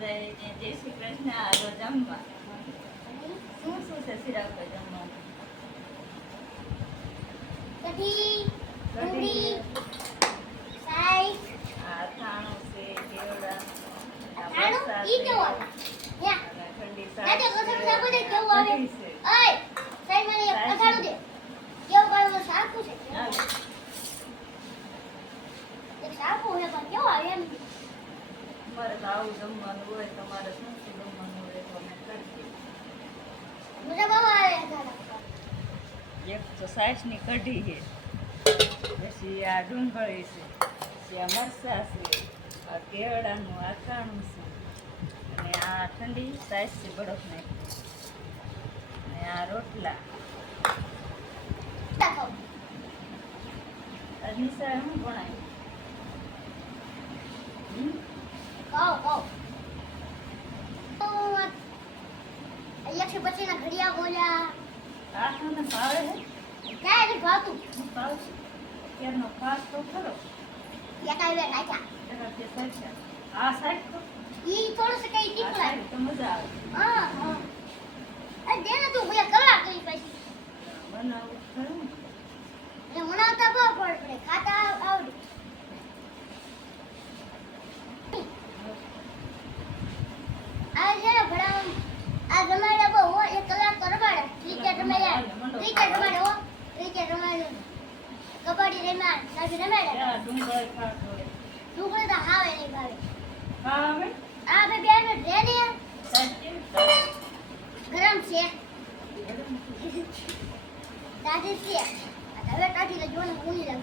બધાને જય શ્રી કૃષ્ણ આવો જમવા. શું શું છે જમવાનું કઢી કઢી આ ઈ છે. આવે? યા. અને ઠંડી દાદા, છાશ સાબુ દે, કેવું આવે? ઓય સાઈડ મને એક અથાણું દે. કેવું કાળું સાકું છે. એક સાકું છે પણ કેવું આવે એમ? તમારે તો આવું જમવાનું હોય તમારે શું શું જમવાનું હોય તો અમે કરી એક તો સાસની કઢી છે પછી આ ડુંગળી છે પછી આ છે આ કેવડાનું અથાણું છે અને આ ઠંડી સાસ છે બરફ નાખી. અને આ રોટલા. નિશા શું ભણાય એકસો પચીસ ના ઘડિયા બોલ્યા. આ તને ભાવે છે? ક્યાં નથી ભાવતું? ભાવ તો ખરો. એક આવે નાખ્યા. આ સાઈડ તો? ઈ થોડું સે કઈ આ ટીકલા. તો મજા આવે. હા હા. અરે દે ને તું બે કલાક કરી પછી. બનાવવું ખરું. એટલે મનાવતા બહુ પડે ખાતા આવડે. આ જરા ને ભણાવ આ રમાડે બહુ હો એક કલાક તો રમાડે ક્રિકેટ રમાડે કબડ્ડી રમાડે તો હાવે નહીં આ બે બે ને ગરમ છે તાજી હવે કાઢી લે જોને ઊની હો.